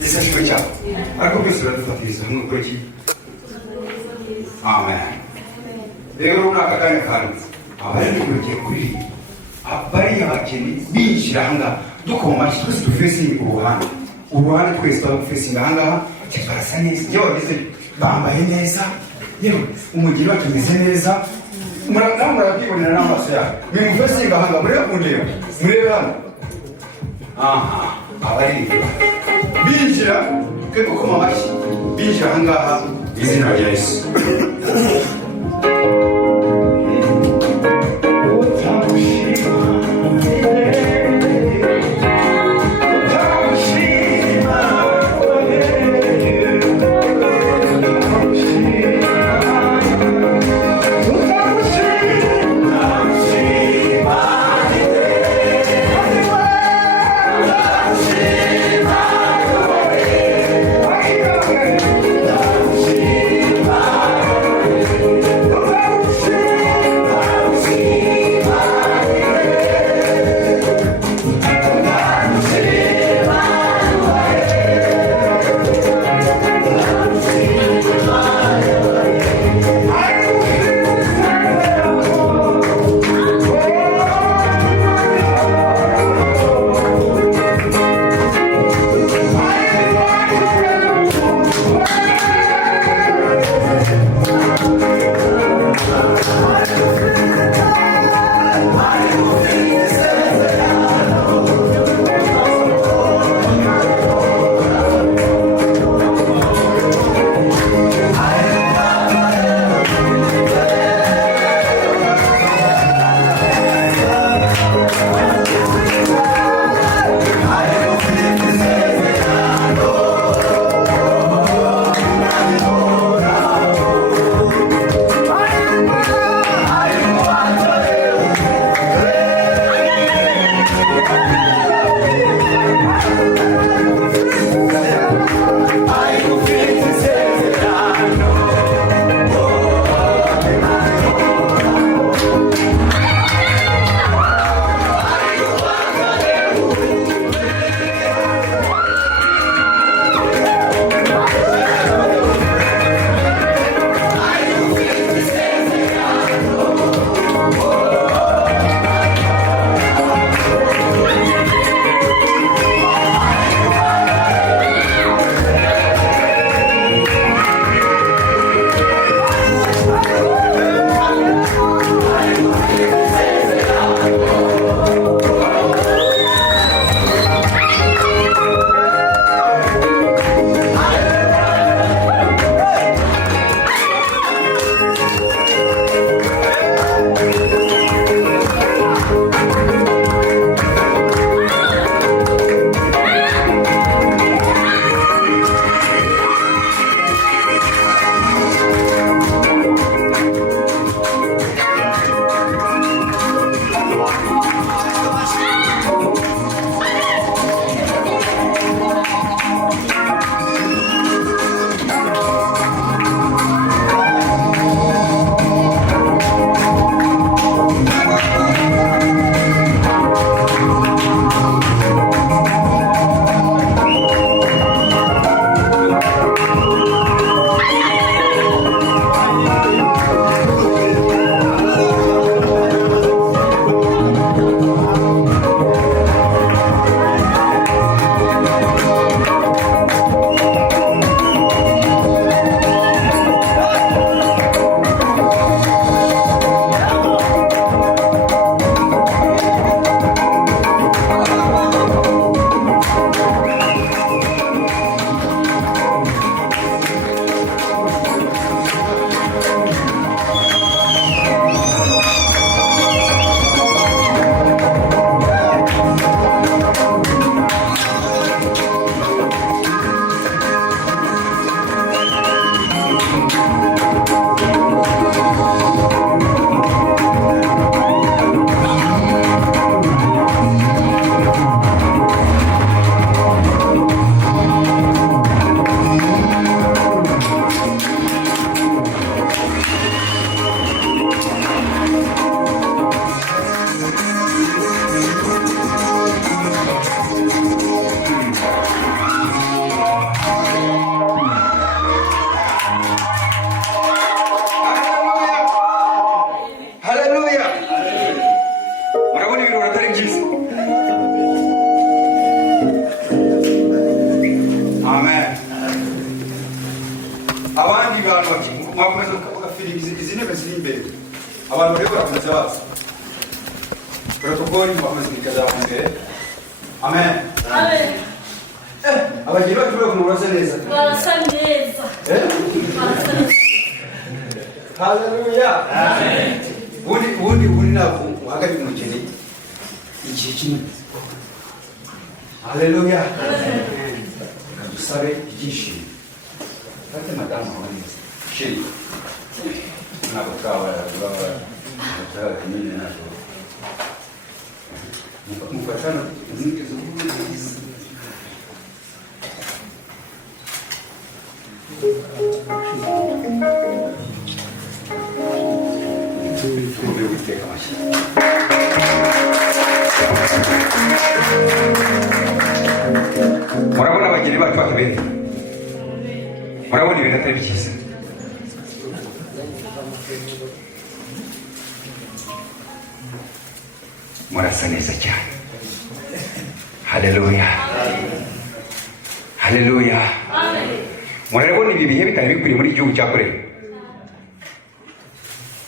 yesu ashimwe cyane ariko byose biradufatiriza hamwe kuri iki amen rero muri aka kanya kantu abari bagiye kuririmba bariya bakene binjira ahangaha dukoma amashyi twese dufesinga uruhande twese tuba dufesinga ahangaha barasa neza iyo bageze bambaye neza yewe umugeni wacu umeze neza nawe murabyibonera n'amaso yawe bimufesinga ahangaha murebe kundeba murebe hano aha abaririmba binjira twe gukoma amashyi binjira ahangaha izina rya yesu izi ntebe ziri imbere abantu rero barakomeza baza protokoli bakomeza bikazaho imbere. Amen. Amen. Abageni bacu bari barasa neza. Barasa neza. Barasa neza. Haleluya. Amen. Ubundi ntabwo uhagaze umugeni igihe kinini. Haleluya. Amen. Dusabe ibyishimo. Fate madamu wawe neza. Sheri. Ntabwo twabara nyine ntabwo. Mufatana umwigeze ubundi. Murabona abageni bacu batubere, murabona ibintu atari byiza. Murasa neza cyane. Haleluya. Haleluya. Murabona ibi bihe bitari bikwiriye muri igihugu cya Korea.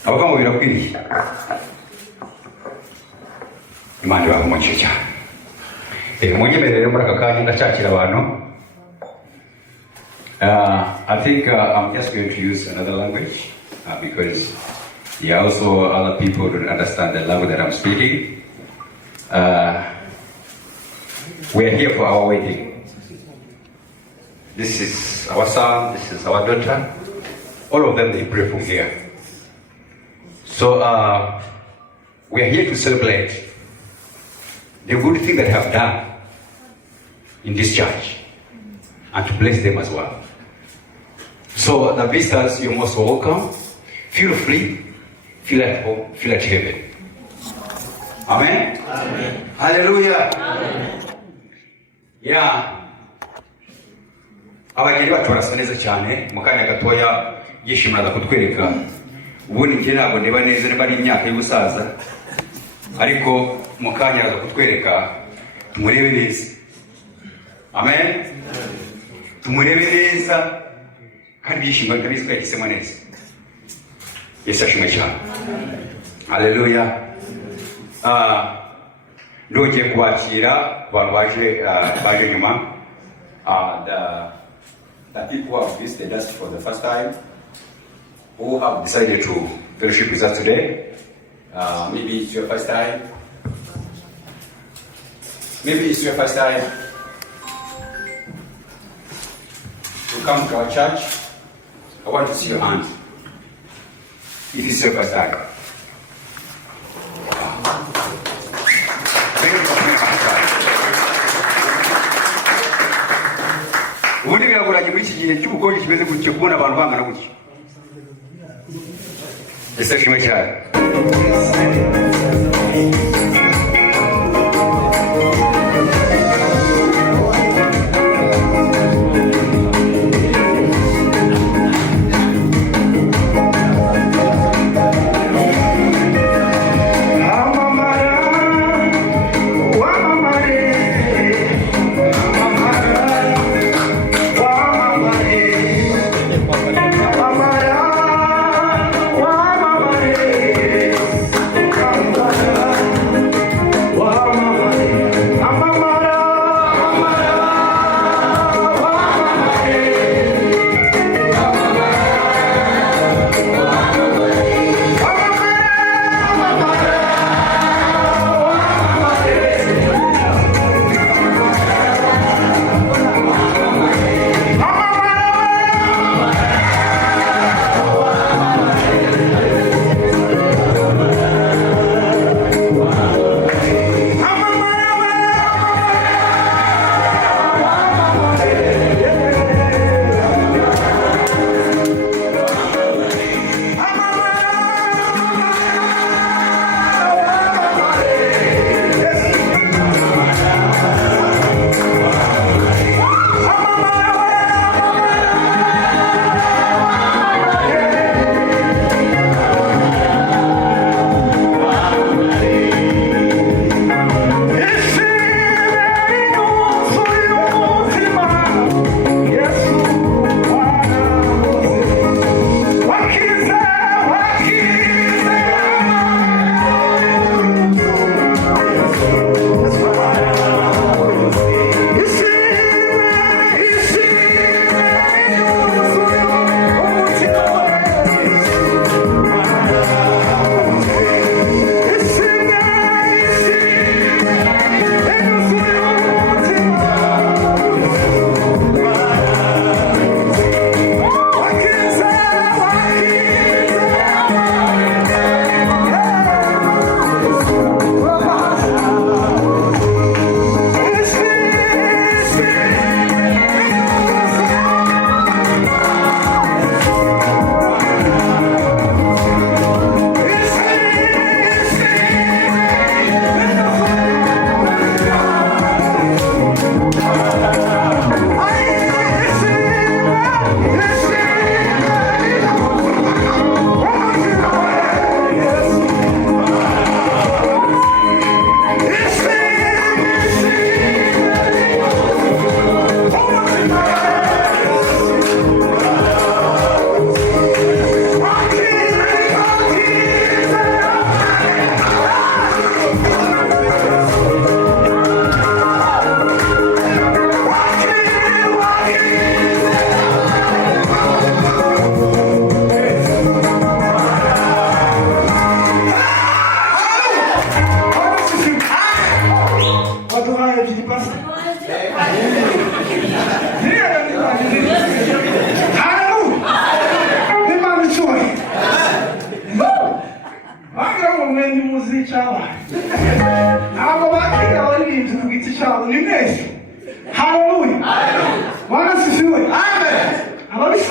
Abavuga ngo birakwiriye. Imana ibahumukire cyane. Munyemerere muri aka kanya ndashakira abantu. I think I'm just going to use another language because there are also other people who don't understand the language that I'm speaking. We are here for our wedding. This is our son, this is our daughter. All of them, they pray from here. So we are here to celebrate the good thing that they have done in this church and to bless them as well. So the visitors, you're most welcome. Feel free, feel at home, feel at heaven. Amen? Amen. Hallelujah. Amen. Yeah. Abageni bacu barasa neza cyane mu kanya gatoya yishimiraga kutwereka. Ubundi njye ntabwo ndeba neza niba ari imyaka y'ubusaza ariko mu kanya araza kutwereka tumurebe neza. Amen. Tumurebe neza kandi yishimira ndabizi ko yahisemo neza. Yesu ashimwe cyane. Haleluya. Ndogiye kubakira abantu baje nyuma. The people who have visited us for the first time, who have decided to fellowship with us today. Maybe it's your first time. Maybe it's your first time to come to our church. I want to see your hand. It is your first time. Ubundi biragoranye muri iki gihe cy'ubukonje kimeze gutyo kubona abantu bangana gutyo. Yesu ashimwe cyane.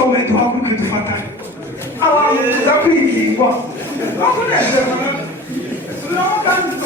dusome duhaguruke dufatane abantu tuzakwigirwa bakunezerwa subiramo kandi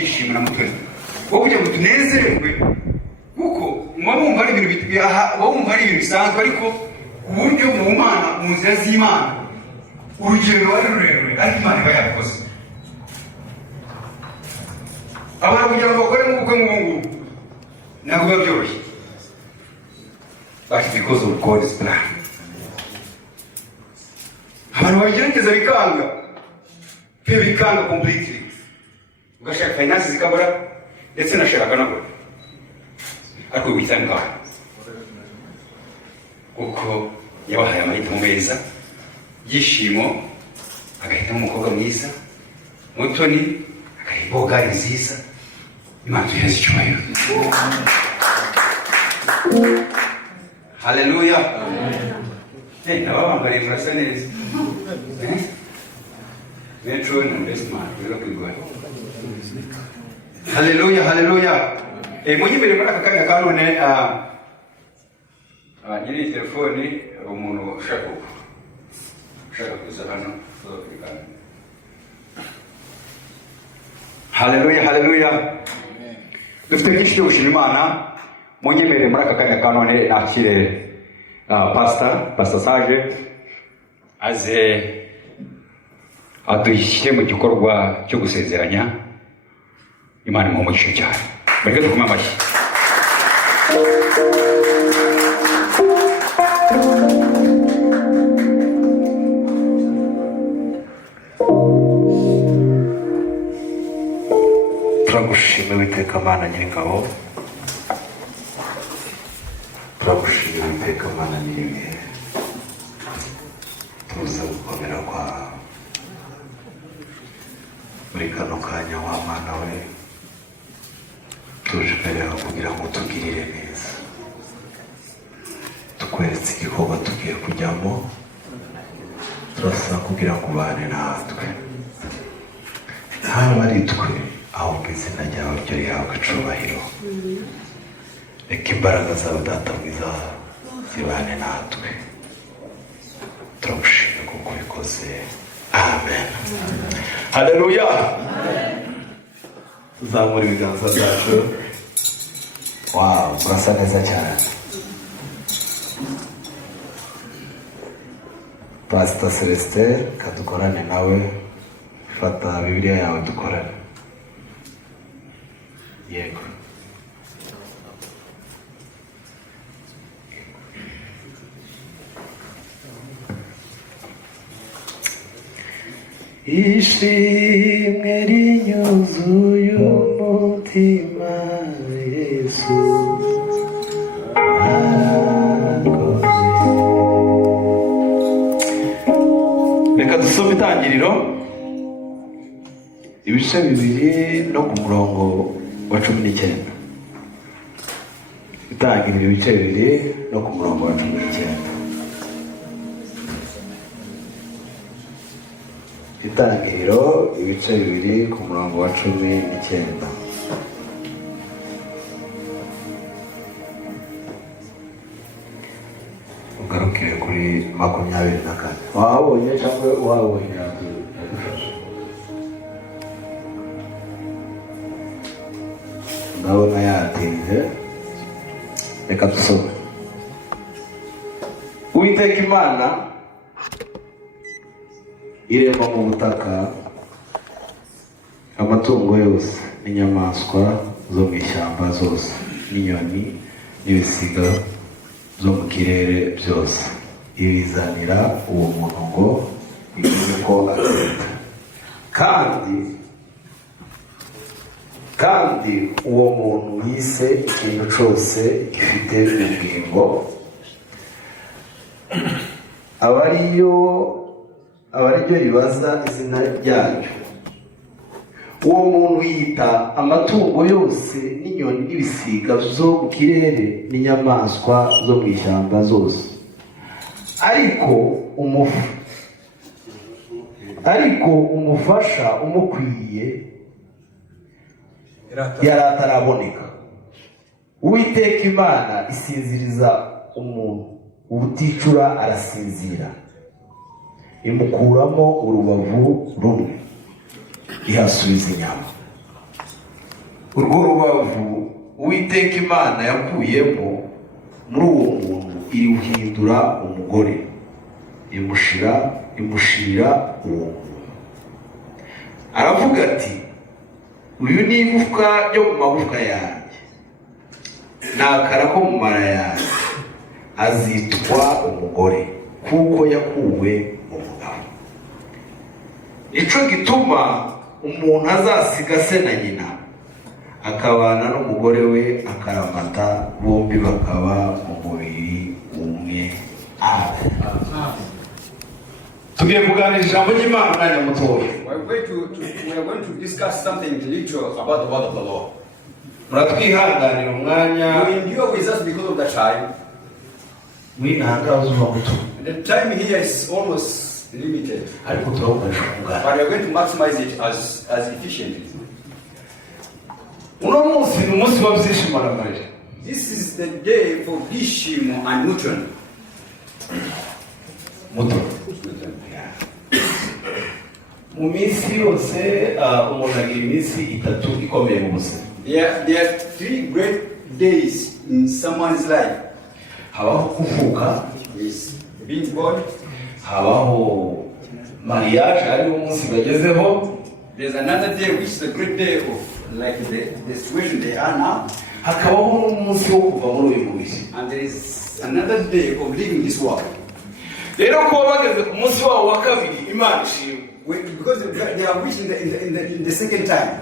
byishimira mutwe wo kugira ngo tunezerwe kuko mwumva ari ibintu wumva ari ibintu bisanzwe ariko uburyo mu Mana mu nzira z'Imana urugendo ari rurerure ariko Imana iba yakoze abantu kugira ngo bakore nk'ubukwe nk'ubu ntabwo biba byoroshye but because of God's plan abantu bagerageza bikanga pe bikanga completely ugashaka finance zikabura ndetse nashaka nabura ariko witanga kuko yabahaye amahitamo meza yishimo agahitamo umukobwa mwiza mutoni agahitamo gari nziza Imana tuyeze icyubahiro haleluya nababambariye murasa neza metro na investment rero kwigwa haleluya haleluya munyibere muri aka kanya ka none nyiri telefoni umuntu ushaka kuza hano haleluya haleluya dufite byinshi byo gushima Imana munyibere muri aka kanya ka none nakire pastor Sage aze adushyire mu gikorwa cyo gusezeranya Imana imumugishe cyane bareke dukoma amashyi turagushime witeka Mana nyir'ingabo, turagushime witeka Mana nyir'ibihe, tuze gukomera kwawe muri kano kanya wa Mana we, tuje imbere yawe kugira ngo tugirire neza, tukweretse igikorwa tugiye kujyamo, turasaba kugira ngo ubane natwe, haba ari twe ahubwo izina ryawe ryo rihabwe icubahiro. Reka imbaraga zawe data mwiza zibane natwe, turagushimira kuko ubikoze. Amen. Haleluya. Zamura ibiganza byacu. Wow, murasa neza cyane. Pastor Celestin, kadukorane nawe, fata Bibiliya yawe dukorane. Yego. Ishimwe rinyuzuye umutima, Yesu arakoze. Reka dusome Itangiriro ibice 2 no ku murongo wa 19. Itangiriro ibice 2 no ku murongo wa 19. Itangiriro ibice 2 ku murongo wa 19. Ugarukire kuri 24. Wabonye cyangwa wabonye yadufasha? Ndabona yatinze. Reka dusome. Uwiteka Imana irema mu butaka amatungo yose n'inyamaswa zo mu ishyamba zose n'inyoni n'ibisiga zo mu kirere byose, ibizanira uwo muntu ngo bimenye ko atsinda. Kandi uwo muntu yise ikintu cyose gifite ubugingo aba ariryo ribaza izina ryaryo. Uwo muntu yita amatungo yose n'inyoni n'ibisiga zo mu kirere n'inyamaswa zo mu ishyamba zose, ariko umufasha umukwiye yari ataraboneka. Uwiteka Imana isinziriza umuntu ubuticura arasinzira, imukuramo urubavu rumwe ihasubiza inyama. Urwo rubavu Uwiteka Imana yakuyemo muri uwo muntu iruhindura umugore, imushira uwo muntu. Aravuga ati, uyu ni igufwa ryo mu magufwa yanjye, n'akara ko mu mara yanjye, azitwa umugore kuko yakuwe mu mugabo. Nico gituma umuntu azasiga se na nyina akabana n'umugore we akaramata, bombi bakaba mu mubiri umwe. Amen. Tugiye kuganira ijambo ry'Imana mwanya mutoya. We are going to discuss something little about the word of the Lord. Muratwihanganira umwanya. You endure with us because of the time. The time here is almost limited, Ariko turakoresha kugana. but we are going to maximize it as efficiently. Uno munsi ni umunsi w'abyishimo n'amarira. This is the day for Bishimo and Newton. Muto. Mu minsi yose umuntu agira iminsi 3 ikomeye mu buzima. There are 3 great days in someone's life. Habaho kuvuka, Is being born. habaho mariage ari umunsi bagezeho, There's another day which is the great day of like the situation they are now. hakabaho n'umunsi wo kuva muri uyu mubiri. And there is another day of leaving this world. Rero kuba bageze ku munsi wabo wa kabiri, Imana ishimwe. Because they are reaching in the second time.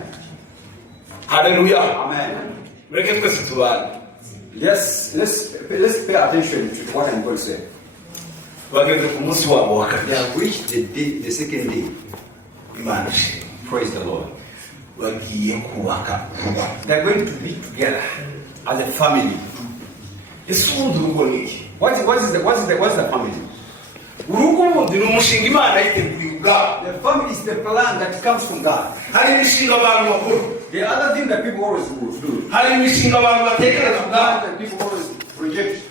Hallelujah. Amen. Mureke twese tubane. Yes, let's pay attention to what I'm going to say. Bageze ku munsi wabo wa They kabiri. have reached the second day. Imana ishimwe. Praise the Lord. Bagiye kubaka vuba. They're going to be together as a family. Ese ubundi urugo ni iki? What's the family? Urugo ubundi ni umushinga Imana yiteguye ubwabo. The family is the plan that comes from God. Hari imishinga abantu bakora. The other thing that people always do. Hari imishinga abantu batekereza ubwabo. That people always project.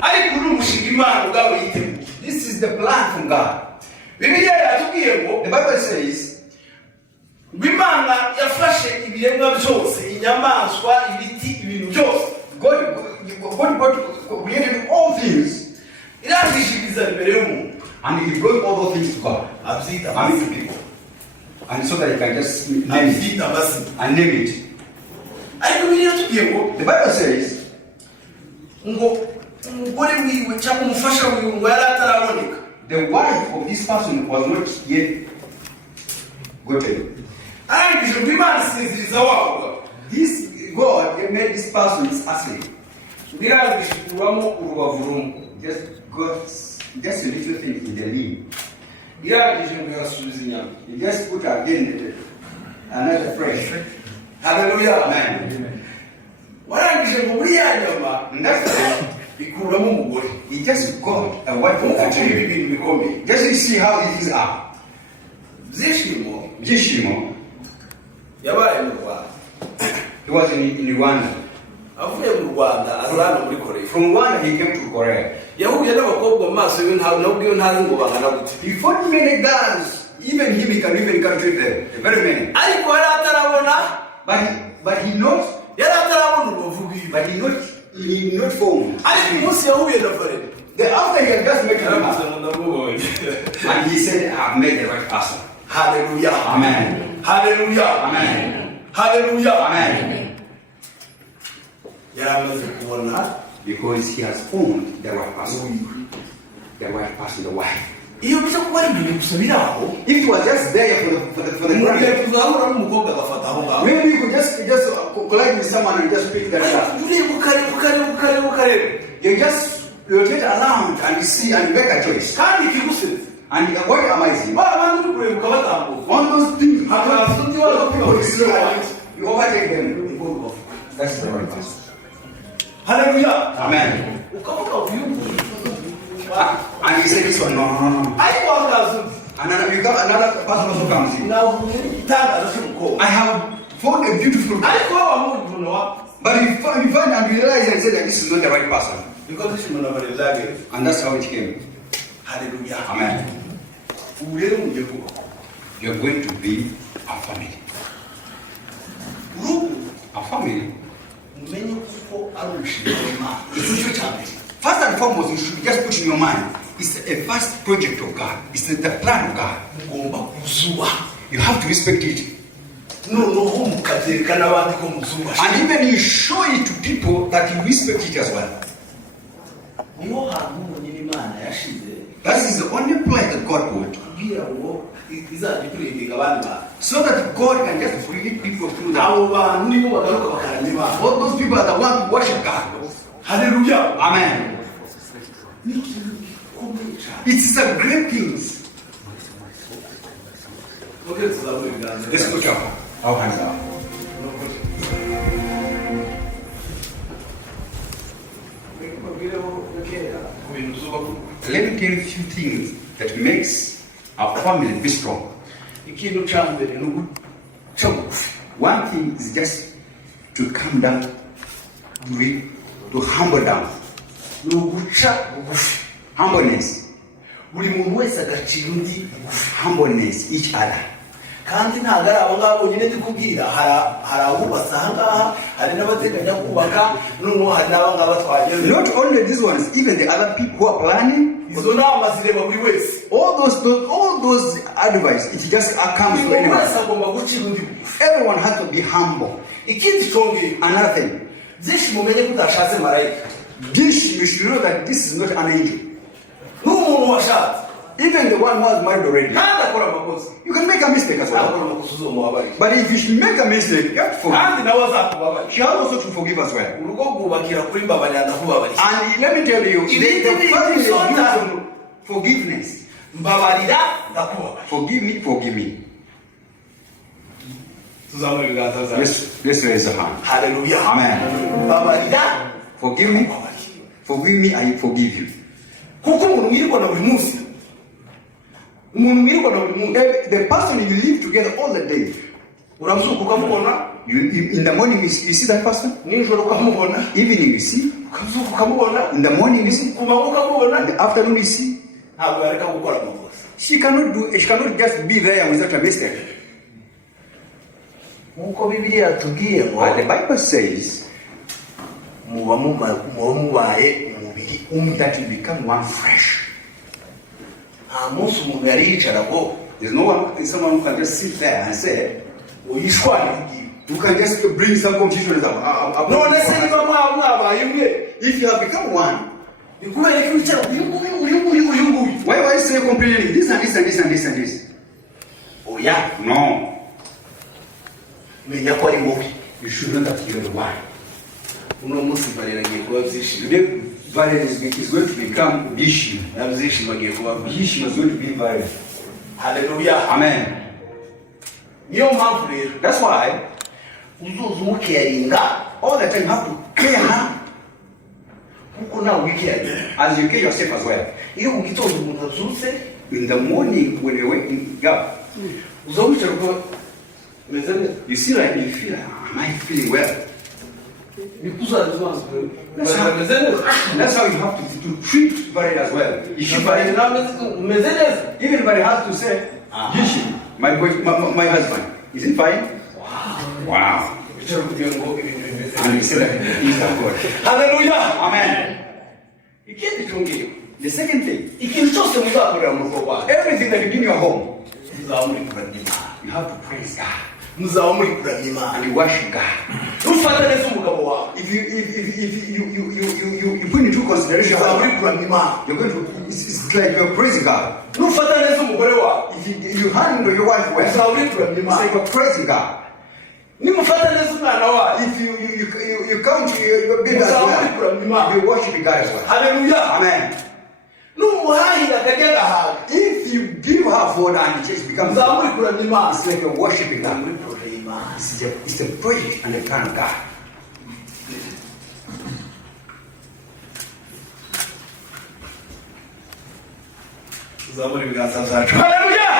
Ariko uri umushinga Imana ubwabo yiteguye. This is the plan from God. Bibiliya yatubwiye ngo The Bible says Imana yafashe ibiremwa byose, inyamaswa, ibiti, ibintu byose. God created all things Irangishiriza imbere y'umuntu. and He brought all those things to God. Abyita I mean to amazina. people. And so that He can just name it Abyita amazina. and name it. Ariko Bibiliya yatubwiye ngo The Bible says ngo umugore wiwe cyangwa umufasha wiwe ngo yari ataraboneka. the wife of this person was not yet gotten. Arangije ngo Imana isinziriza wabo. This God made this person asleep. Birangije kuramo urubavu rumwe. Just got just a little thing in the limb. Irangije ngo yasubiza inyama. He just put again another fresh. Hallelujah. Amen. Warangije ngo muri ya nyama And that's why ikuramo umugore. he just got a wife of that Nkuko ibi tree. bintu bikomeye. Just to see how these are. Byishimo Jishimo, yabaye mu Rwanda. he was in Rwanda. Avuye mu Rwanda aza hano muri Korea. From Rwanda he came to Korea. Yahuye n'abakobwa mu maso ye ntabwo ntazi ngo bangana gute. He fought many girls. Even him, he can even country them. Very many. Ariko yari atarabona But he not yari atarabona urubavu rwiwe. he not formed. Ariko umunsi yahuye na Farede. Then after he had just met him Yaravuze up, ngo ndamubonye. and he said, I've made the right person. Hallelujah. Amen. Hallelujah. Amen. Hallelujah. Amen. Yari amaze kubona Because he has formed the right person. The right person, the wife. iyo biza kuba ari ibintu gusa biri aho, If he was just there for the umuntu granted, tuzahura n'umukobwa agafata aho ngaho. maybe you could just collide with someone and just pick that up. Ariko ureba ukareba. You just rotate around and you see and make a choice. Kandi ikigusetsa. And what amazing? Ba bandi uri kureba ukabatambuka. All those things, Hakaza undi waza people you see, kwibaza. you overtake them. That's the right person. Hallelujah. Amen. Ukavuga uyu nguyu. And he said this one, no. Ariko hakaza undi. And then you got another person also comes in. Navuye igitangaza cy'umukobwa. I have found a beautiful girl. Ariko wamuha umuntu wa. But you find and realize and say that this is not the right person. Because this umuntu abare byageze. And that's how it came. Hallelujah. Amen. Ubu rero mugiye kuba. You're going to be a family. Urugo A family. umenye ko ari umushinga w'Imana. Icyo cyo cyane. First and foremost, you should just put in your mind, it's a first project of God. It's the plan of God. Ugomba kuzubaha. You have to respect it. Noneho mukabyereka n'abandi ko muzubaha. And even you show it to people that you respect it as well. Niho hantu umunyine Imana yashize That is the only place that God put. kugira ngo izajya ikurinda abandi bantu. So that God can just bring people through that. Abo bantu nibo bagaruka bakaramya Imana. All those people are the ones who worship God. Hallelujah. Amen. Ni ikintu gikomeye cyane. It's a great thing. Muke tuzabura ibiganza. Let's put our hands up. Let me tell you a few things that makes our family be strong. Ikintu cya mbere ni uguca bugufi. One thing is just to calm down, to humble down. Ni uguca bugufi. Humbleness. Buri muntu wese agacira undi bugufi. Humbleness each other. Kandi ntabwo ari abo ngabo bonyine ndi kubwira, hari abubatse aha ngaha, hari n'abateganya kubaka, noneho hari n'aba ngaba twageze. Not only these ones, even the other people who are planning. Izo nama zireba buri wese. All those advice, it just comes to Buri anyone. wese agomba gucira undi bugufi. Everyone has to be humble. Ikindi cyongeye, Another thing, byinshi mumenye ko utashatse marayika. this you should know that this is not an angel. N'umuntu washatse. Even the one who has married already. kandi akora amakosa You can make a mistake as well. akora amakosa uzomubabarira But if you make a mistake, you have to forgive. kandi nawe azakubabarira She has also to forgive as well. urugo rwubakira kuri mbabarira ndakubabarira And let me tell you, the family is built on forgiveness. mbabarira ndakubabarira Forgive me, forgive me. tuzamura ibiganza zacu Let's raise a hand. haleluya Amen. mbabarira Forgive me. Forgive me, I forgive you. kuko umuntu mwirwa na buri munsi umuntu mwirwa na buri munsi The person you live together all the day, urazuka ukamubona in the morning you see that person, nijoro ukamubona evening you see, ukazuka ukamubona in the morning you see, ku manywa ukamubona in the afternoon you see. ntabwo yareka gukora amakosa She cannot just be there without a mistake. nkuko bibiliya yatubwiye ngo But the Bible says muba mubaye umubiri umwe that you become one flesh. nta munsi umuntu yari yicara ngo There's someone who can just sit there and say, uyishwane igihe you can just bring some confusion. none se niba mwaba mwabaye umwe If you have become one, ni kubera ko wicara uyu nguyu why are you saying complaining this and this and this and this and this? oya No, menya ko ari wowe you should know that you're the one. uno munsi barera agiye kuba byishimo Today, violence is going to become issue. na byishimo agiye kuba Issue is going to be violence. haleluya Amen. niyo mpamvu rero That's why uzuza umukeyaringa all the time you have to care her kuko nawe wikeyaringa as you care yourself as well. iyo mu gitondo umuntu azutse In the morning when you're waking up, uza wicara uko meze neza you see like you feel like, am I feeling well? nikuzaza maso meze neza That's how you have to treat Barry as well. You should Barera Barry, meze neza even Barry has to say, Yishi, my husband, is it fine? Wow. wicara kugira ngo ibintu bimeze And he said that he's of God. haleluya Amen. ikindi cyongeye The second thing, ikintu cyose muzakorera mu rugo rwanyu everything that you do in your home, muzaba muri kuramya imana you have to praise God muzaba muri kuramya imana and you worship God. nufata neza umugabo wawe If you put into consideration, muzaba muri kuramya imana you're going to, it's like you're praising God. nufata neza umugore wawe If you handle your wife well, muzaba muri kuramya it's imana like you're praising God. nimufata neza umwana wawe If you count your baby as muzaba muri well, kuramya imana you're worshiping God as well. haleluya Amen. numuhahira akajya agahaga If you give her food and it just becomes, muzaba muri kuramya imana it's like you're worshiping God. muri poroje y'imana It's a project and a plan of God. muzaba ibiganza byacu haleluya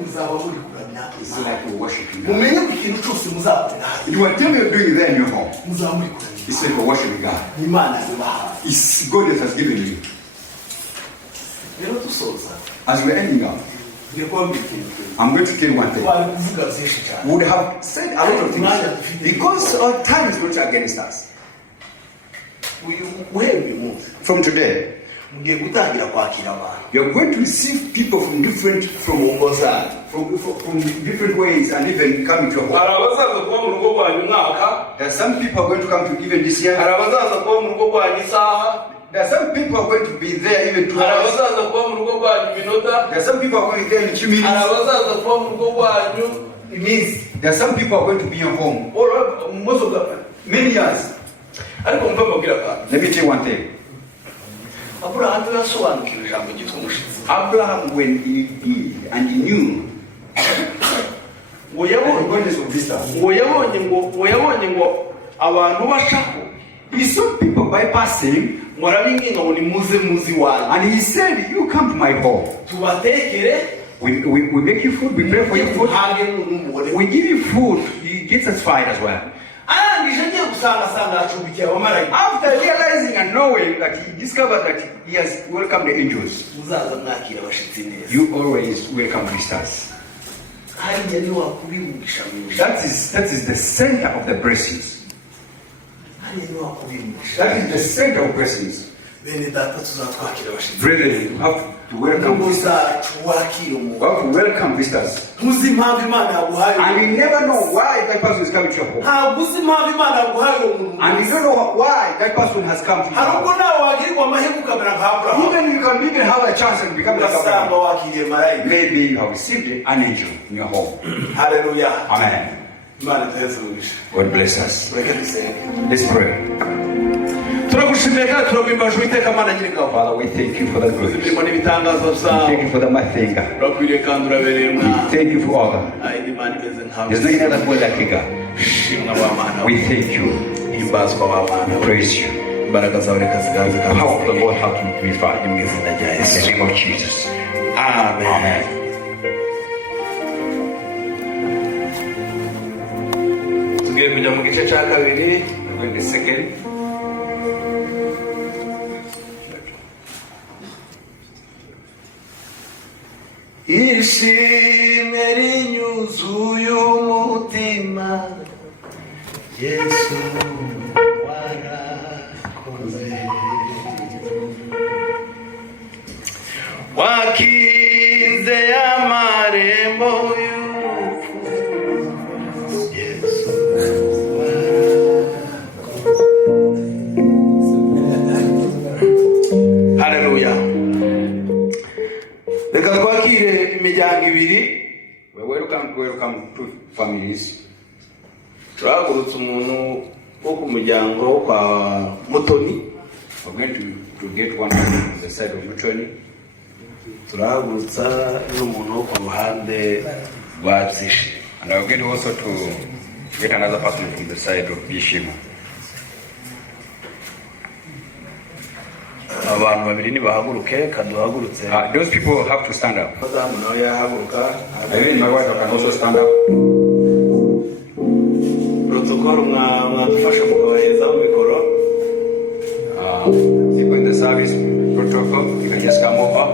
muzaba muri kuramya It's imana like you're worshiping God. mumenye ku kintu cyose muzakorera hasi Whatever you're doing there in your home, muzaba muri kuramya it's like you're worshiping God. imana yubaha It's God that has given you. rero dusoza As we're ending up, ngiye kubabwira ikintu I'm going to tell you one thing. twari kuvuga byinshi cyane We would have said a lot of things because our time is not against us. uhereye uyu munsi From today, mugiye gutangira kwakira abantu you're going to receive people from different ways and even coming to your home. hari abazaza kuba mu rugo rwanyu umwaka There are some people are going to come to even this year. hari abazaza kuba mu rugo rwanyu isaha There are some people who are going to be there even 2 hari hours. abazaza kuba mu rugo rwanyu iminota There are some people who are going to be there in 2 hari minutes. abazaza kuba mu rugo rwanyu iminsi There are some people who are going to be in your home all most of them many years. ariko mva mbabwira akantu Let me tell you one thing. aburahamu yasobanukiwe ijambo ryitwa umushitsi Abraham, when he did and he knew ngo the yabonye goodness of this time, ngo yabonye ngo abantu bacaho he saw people bypassing ngo arabinginga ngo nimuze muzi wanyu and he said, you come to my home. tubatekere We make you food, we pray for you food, hange n'umugore we give you food, you get satisfied as well. arangije agiye gusanga acumbikiye abamarayika After realizing and knowing that he discovered that he has welcomed the angels, muzaza mwakira abashitsi neza you always welcome visitors. hariya niho wakubimugisha mu ijuru That is the center of the blessings. hariya niho wakubimugisha That is the center of blessings. bene data tuzatwakira abashitsi Brethren, you have to welcome ingo visitors. zacu wakira You umuntu have to welcome visitors. ntuzi impamvu imana yaguhaye And you never know why that person is coming to your home. ntabwo uzi impamvu imana yaguhaye uwo muntu And you don't know why that person has come to hari ubwo you. nawe wagirirwa amahirwe ukamera nka aburahamu Even you can you even have a chance to become like ugasanga Abraham. wakiriye marayika. Maybe you have received an angel in your home. Haleluya. Amen. Imana iteze umugisha. God bless us. Reka dusenge. Let's pray. Turagushimiye kandi turagwimbaje Uwiteka Mana nyir'ingabo. Father, we thank you for the good. Imirimo n'ibitangazo We thank byawe you for the mighty thing. urakwiriye kandi urabereye We Mwana. thank you for all. Ayindi Mana imeze nkawe. There's no other God like you, God. Shimwa wa Mana. We thank you. Himbazwa wa Mana. Praise you. Imbaraga zawe reka ziganze The kandi power of the Lord how to glorify mu izina rya in the Yesu. name of Jesus. Amen. Amen. Tugiye kujya mu gice cya kabiri. We're going to the second. Ishimwe rinyuzuye umutima, Yesu warakoze. Wakinze amarembo y'urupfu, Yesu warakoze. Haleluya. Reka twakire imiryango ibiri. Welcome to families. Turahagurutse umuntu wo ku muryango wo kwa Mutoni. We're going to get one on the side of Muchoni. Turahagurutsa n'umuntu wo ku ruhande rwa Byishimo. And we're going also to get another person from the side of Bishima. Abantu babiri nibahaguruke kaduhagurutse. Those people have to stand up. Madamu nawe yahaguruka. I mean, my wife can also stand up. Protocol mwadufasha mukabaherezaho mikoro. People in the service protocol, you can just come over.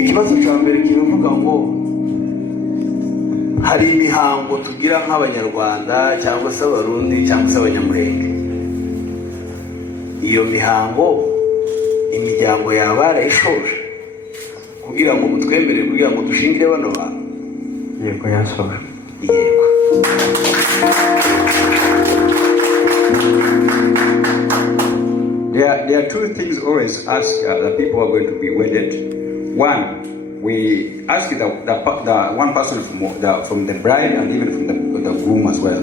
Ikibazo cya mbere kiravuga ngo hari imihango tugira nk'abanyarwanda cyangwa se abarundi cyangwa se abanyamurenge. Iyo mihango imiryango yaba yarayishoje kugira ngo mutwemerere kugira ngo dushingire bano bantu. Yego yasoje. Yego. There are two things always ask the people who are going to be wedded. One, we ask the one person from the bride and even from the groom as well.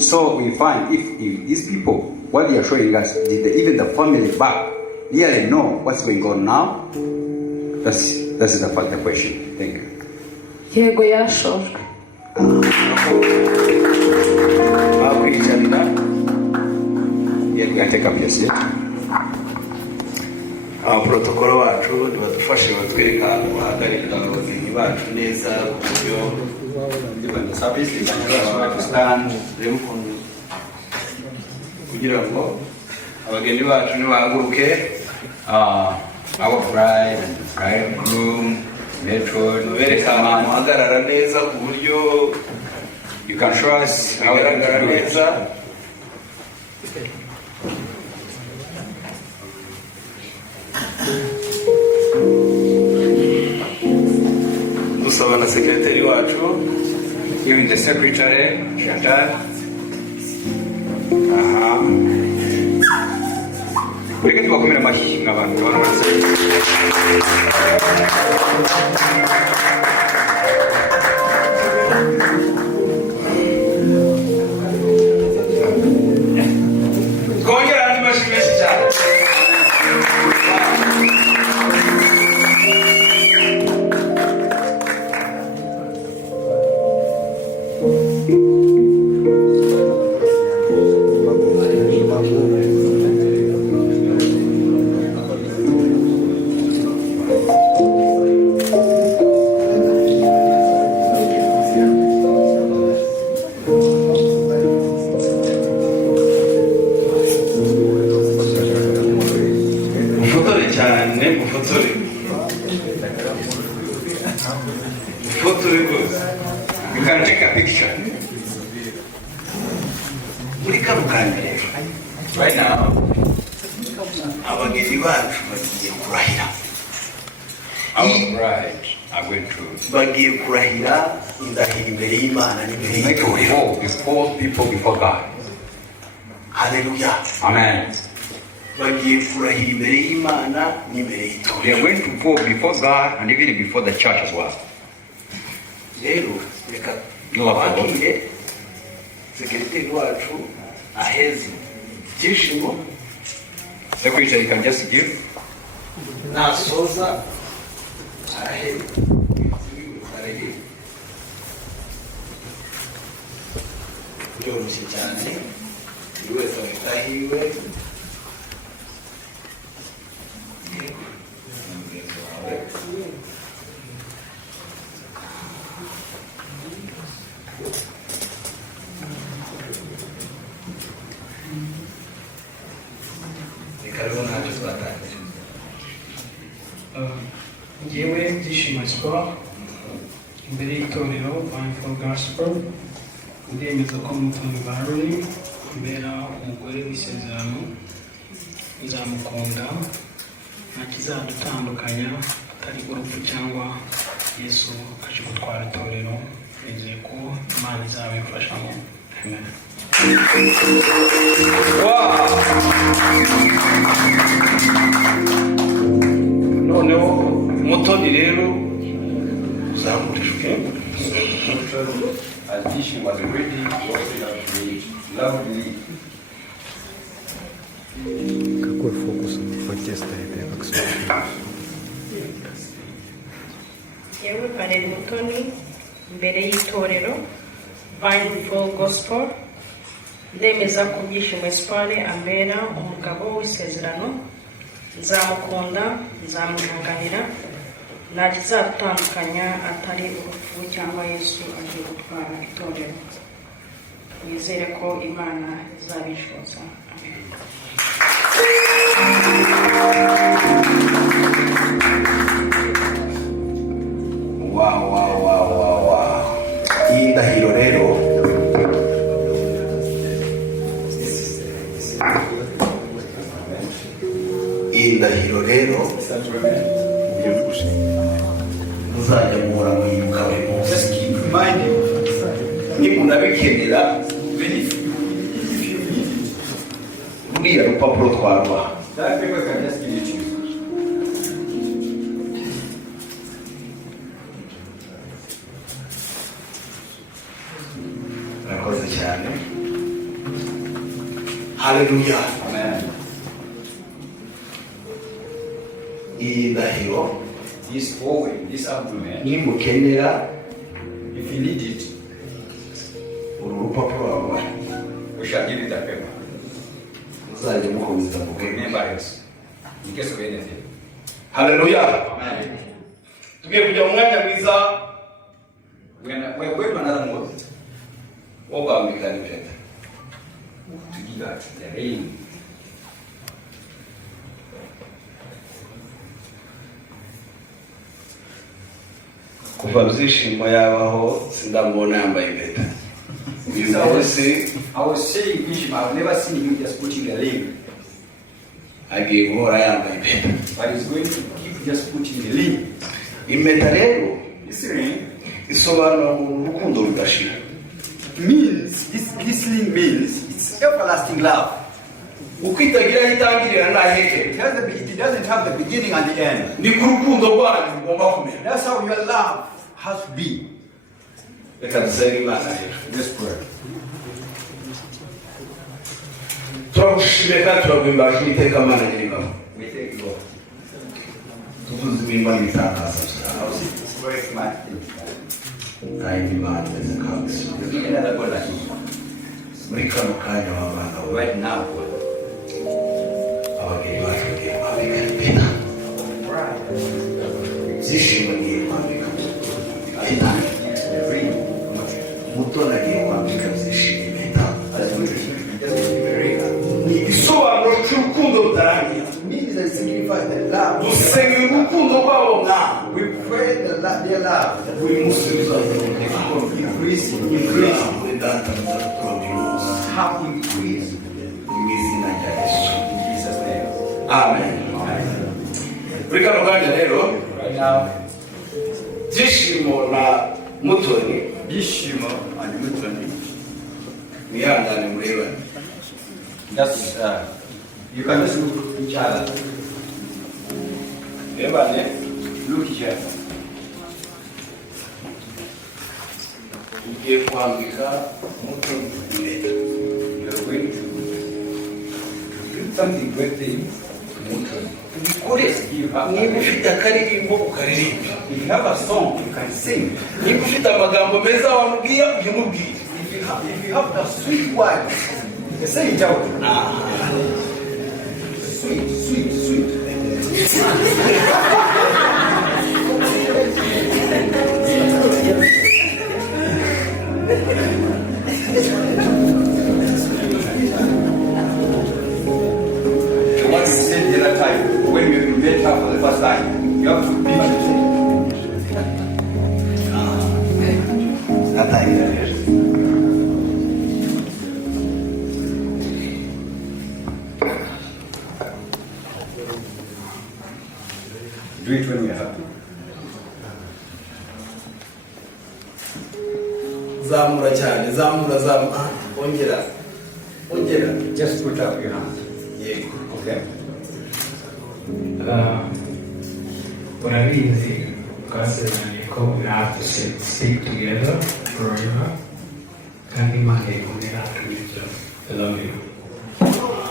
So we find if these people, what they are showing us, even the family back really know what's going on now. That's the question. Thank you. Yego yarashojwe. Bakwicarira. Yeah, we can take up your seat. Protocol wacu nibadufashe batwereka ahantu bahagarika abageni bacu neza ku buryo Even the service, you can just stand. rero ukuntu kugira ngo abageni bacu nibahaguruke. Our bride and the bridegroom, matron, Bereka ahantu hagarara neza ku buryo you can show us how to bigaragara do it. neza. Dusaba na sekretari wacu. Even the secretary, Chantal. Ureke tubakomere amashyi nk'abantu babona barasabye. Twongere andi mashyi menshi cyane. Mufotore cyane, mufotore. Mufotore rwose. You can take a picture. Muri kano kanya rero. Right now, Abageni bacu bagiye kurahira. our bride are going to bagiye kurahira indahiro imbere y'Imana n'imbere make a y'itorero. vow before people, before God. Haleluya. Amen. Bagiye kurahira imbere y'Imana n'imbere They y'itorero. are going to vow before God and even before the church as well. Rero reka Yubaka. twakire sekreteri wacu aheze ibyishimo Secretary can just give. nasoza arahera byoroshye cyane buri wese afite ahiwe. Reka rero ntacyo twatangira. Njyewe Byishimo Sport imbere y'itorero Mindful Gospel ndemeza ko Mutoni Valerie mbera umugore w'isezerano nzamukunda nta kizadutandukanya atari urupfu cyangwa Yesu aje gutwara itorero. Nizeye ko Imana izabimfashamo. Amen. Noneho Mutoni rero uzamurishwe As Bishop was ready, lovely. Какой фокус протеста этой экспертизы? yewe Valerie Mutoni imbere y'itorero Mindful Gospel ndemeza ko Byishimo Espoir ambera umugabo w'isezerano nzamukunda nzamuhanganira nta kizadutandukanya atari urupfu cyangwa Yesu aje gutwara itorero. Nizere ko Imana izabishoboza. Amen. Wow. Iyi ndahiro rero muzajya muhora muyibuka buri munsi. Just keep reminding. Nimunabikenera ruriya rupapuro twarubaha. That paper can just give it to you. Murakoze cyane. Haleluya. Amen. Iyi ndahiro This forward, this argument, nimukenera if you need it, uru rupapuro warubaha we shall give you that paper. muzajya mukomeza muvuge. Remember us. In case of anything. Haleluya. Amen. Tugiye kujya mu mwanya mwiza We're going to another mode wo kwambikana impeta. to give us the ring. Kuva Byishimo yabaho sindamubona yambaye impeta. Uyu munsi I was saying, Bishop, I've never seen him just putting the ring, agiye guhora yambaye impeta. but he's going to keep just putting the ring. Impeta rero This ring isobanura mu rukundo rudashira. means, this ring means it's everlasting love. Uko itagira aho itangirira n'aherekera. It doesn't have the beginning and the end. Ni ku rukundo rwanyu rugomba kumera. That's how your love has to be. Reka dusenge Imana rero. Let's pray. Turagushimiye kandi turaguhimbaje Uwiteka Mana nyir'ingabo. We thank you, Lord. Tuvuze imirimo n'ibitangaza byawe. It's very smart thing. Nta yindi Mana imeze nkawe. Another God like you. Muri kano kanya w'abana bawe Right now, God. ababyeyi bacu bagiye kwambika impeta. Byishimo agiye kwambika impeta. The ring. Mutoni agiye kwambika Byishimo impeta. As we just give the ring. Ni igisobanuro cy'urukundo rutarangira. Means that signifies the love. Dusenga urukundo rwabo mwana. We pray their love. Buri munsi bizajya Increase, muri data muzakora buri munsi. have increased Mu izina rya Yesu. in Jesus' name. Amen. Muri kano kanya rero Right now, Byishimo na Mutoni. Byishimo and Mutoni. Mwihangane murebane. That's you can just look each other. Murebane. Look each other. Ugiye kwambika Mutoni impeta. You're going to do something great thing to Mutoni. Ubikore. Niba ufite akaririmbo ukaririmba. If you have a song, you can sing. Niba ufite amagambo meza wamubwira uyamubwire. If you have a sweet word, you say it out. Sweet, sweet, sweet. What you said the other time, when you met her for the first time, you have to beat it. Do it when we are happy. Zamura cyane, zamura. Ongera. Just put up your hand. Yego. Okay? Urabizi twasezeranye ko we have to stick together forever kandi Imana iri kumwe natwe muri byose. I love you.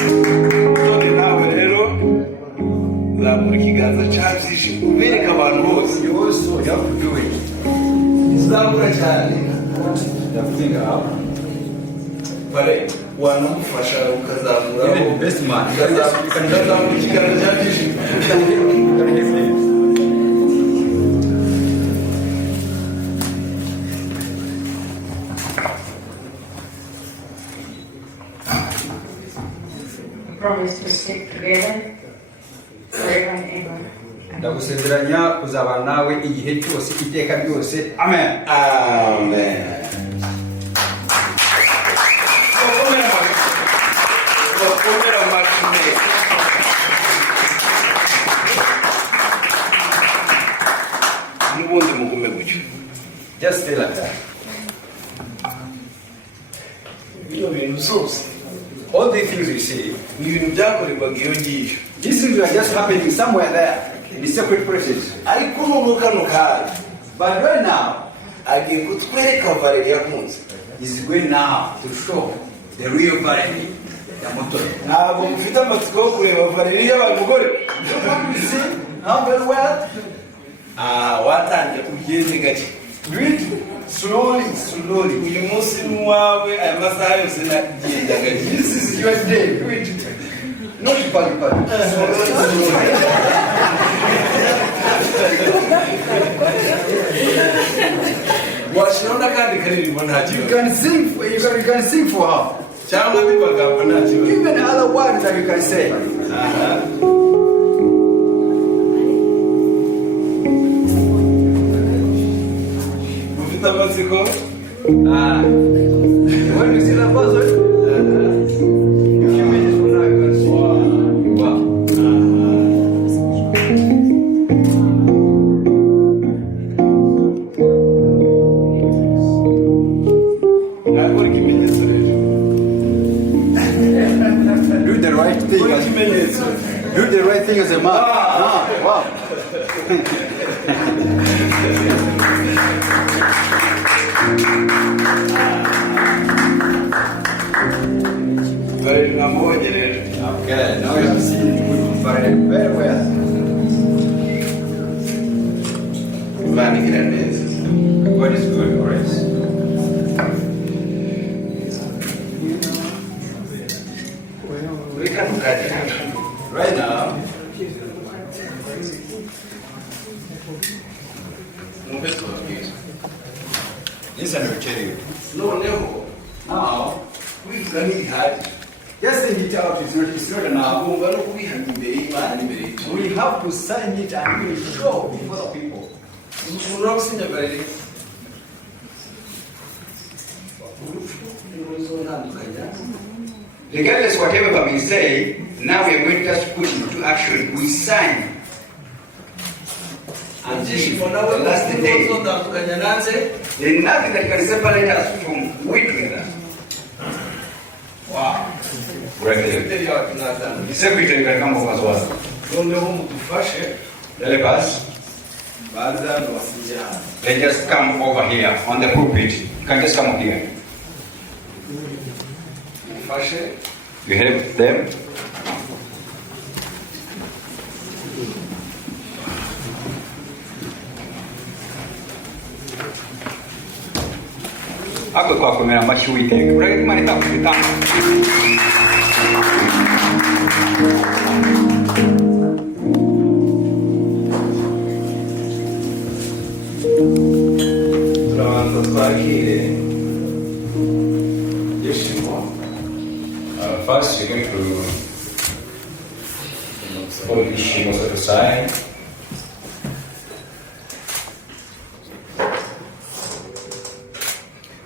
None nawe rero zamura ikiganza cyabyishimo ubereka abantu bose. You also have to do it. Zamura cyane. You have to think out. Pare wanamufasha ukazamura. Even the best man. Ukazamura ikiganza cyabyishimo. You can help him. Promise to stick together forever and ever. Ndagusezeranya kuzabana nawe igihe cyose iteka ryose. Amen. Amen. Bakomera amashyi meza. N'ubundi mugume gutyo. Just stay like that. Ibyo bintu byose All these things you see, ni ibintu byakorerwaga iyo ngiyo. these things are just happening somewhere there in the secret places. Ariko n'ubu kano kanya But right now, agiye kutwereka Valerie yakunze. he's going now to show the real Valerie. Ntabwo mufite amatsiko yo kureba Valerie y'abagore. How very well? Watangiye ugende gake. Do it slowly, slowly. Uyu munsi n'uwawe aya masaha yose nagenda gake. This is your day. Do it. Not party. Slowly, slowly. Washiraho n'akandi karirimbo nta You kibazo. can sing for her. Cyangwa andi magambo nta kibazo. Even other words that you can say. Mufite amatsiko? When you see that person, a few minutes from now you can see. Wow. Nakora ikimenyetso rero. Do the right thing. Kora ikimenyetso. Do the right thing as a man. Wow. Valerie mwambonye rero. Okay, now you have seen good Valerie very well. Imana igira neza. God is good for us. Muri kano kanya. Right now, Mwumve tubabwire. listen, I will tell you. Noneho Now, wivuga n'ihari. just think it out. It's not enough. Agomba no kubihamya imbere y'Imana n'imbere y'Itorero. We have to sign it and we will show before the people. Umuntu wagusinya Valerie. Urupfu ntiruzotandukanya Regardless whatever we say, now we are going to just put into action. We sign. And this is the last day. There's nothing that can separate us from we together. Wow. Right there. The secretary can come over as well. Help us. They just come over here on the pulpit. You can just come up here. You help them. Ako kwa kumera machi wite. Right, mani ta kuita. First, you're going to put the shingles at the side.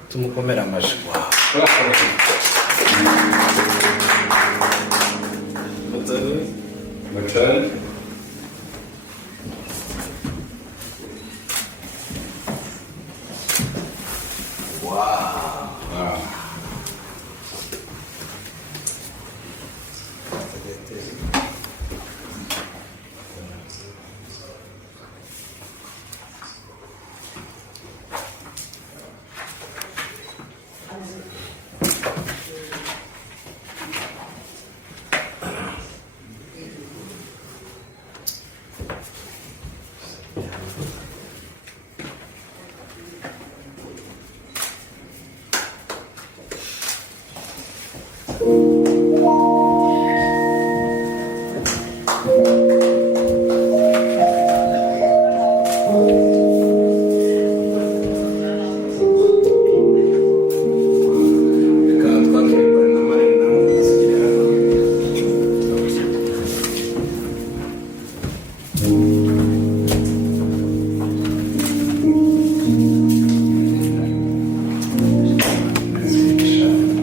tumukomere amajwi. Return.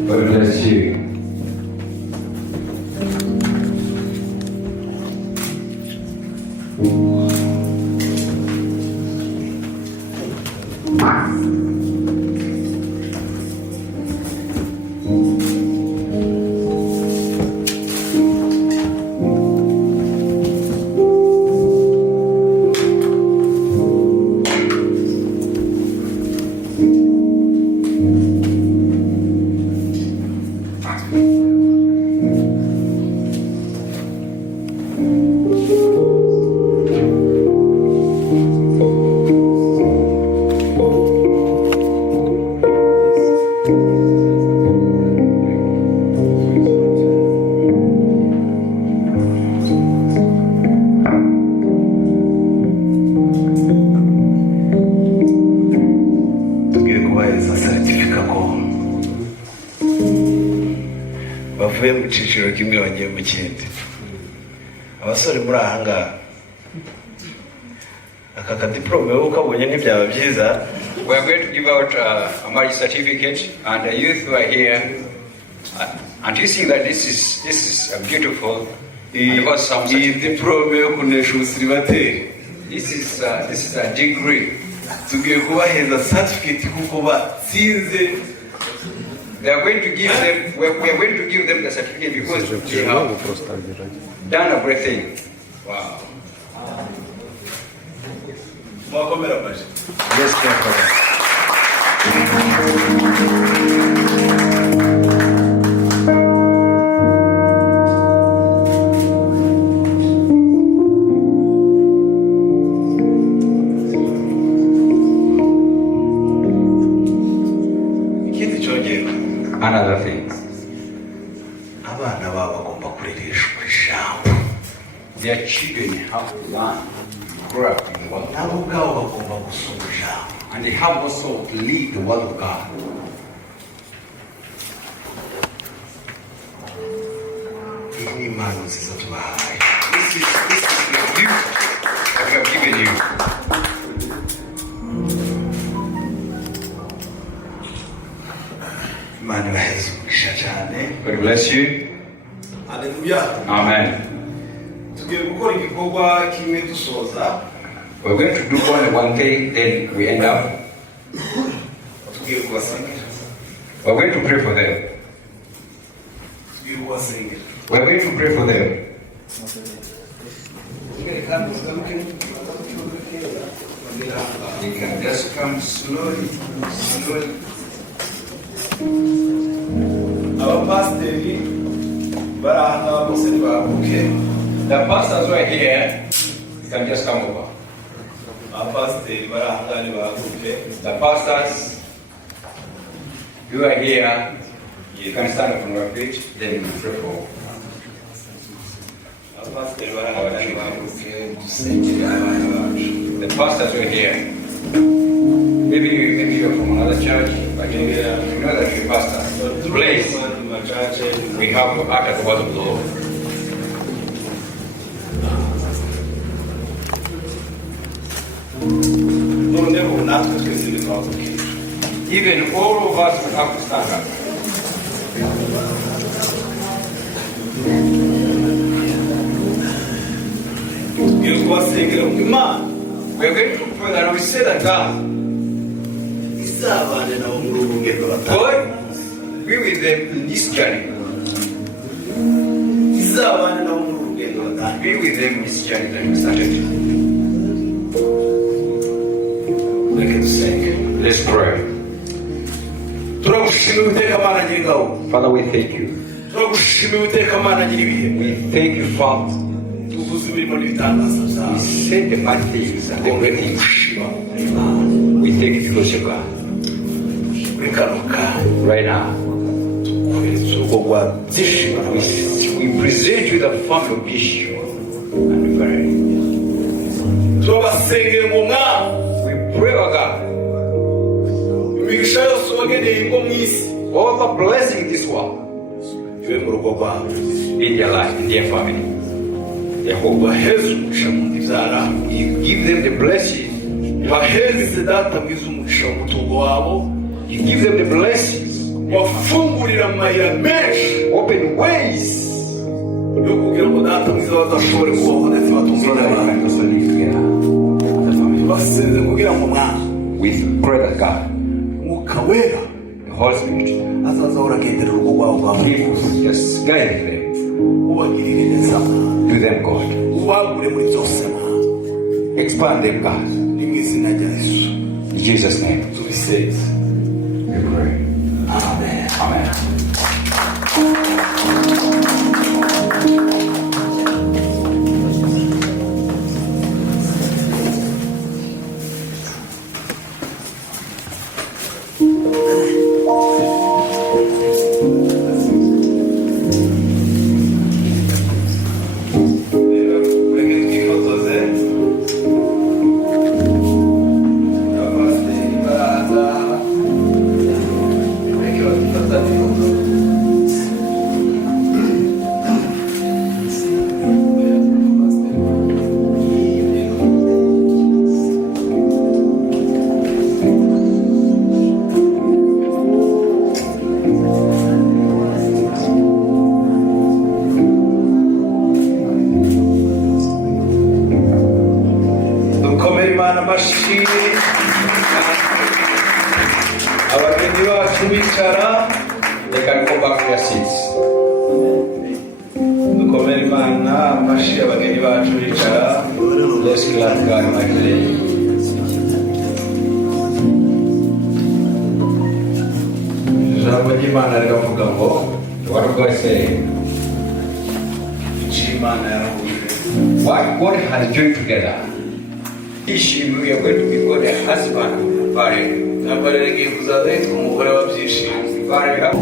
God bless you. bavuye mu cyiciro kimwe bagiye mu kindi. Abasore muri aha ngaha aka kadiporome wowe ukabonye ntibyaba byiza. We are going to give out a marriage certificate, and the youth who are here, and you see that this is beautiful. Because some iyi diporome yo kunesha ubusiribateri, this is a degree. tugiye kubaheza certificate kuko batsinze. We are going to give them the certificate because they have done a great thing. Wow. Mwakomera amajwi. Yes, Ikindi cyongera, another thing. abana babo bagomba kurereshwa ijambo. Their children have to learn, grow up in the word of nabo God. ubwabo bagomba gusoma ijambo. And they have also to lead the word of God. Iyi ni impano nziza tubahaye. This is the gift that we have given you. Imana ibaheze umugisha cyane. God bless you. Hallelujah. Amen. Tugiye gukora igikorwa kimwe dusoza. We're going to do only one thing, then we end up. Tugiye kubasengera. We're going to pray for them. Tugiye kubasengera. We're going to pray for them. You can just come slowly, slowly. Abapasiteri barahanga bose babuke. The pastors who are here, you can just come over. Abapasiteri barahanga babuke. The pastors who are here, you can stand up on your feet, then you pray for. Abapasiteri barahanga babuke dusengera abana bacu. The pastors who are here, maybe you're from another church, but you know that you're pastor. Please, we have to act at the word of the Lord. Even all of us will have to stand up. We're going to pray that we say that God be with them in this journey. Be with them in this journey that we started. Let's pray. Father, we thank you. We thank you, Father. We say the bad things and the great things. We thank you because you're God. Right now, we present you the family of Bishop and Mary. We pray, oh God, all the blessings in this world, in their life, in their family. Jehovah, you give them the blessings. You give them the blessings. Open ways. We pray that God, the Holy Spirit, just guide them. Do them, God. Expand them, God. In Jesus' name. We pray. Amen. Amen. They can go back to their seats. Let's clap God mightily. What do God say? What God has joined together, we are going to be called a husband. Very happy.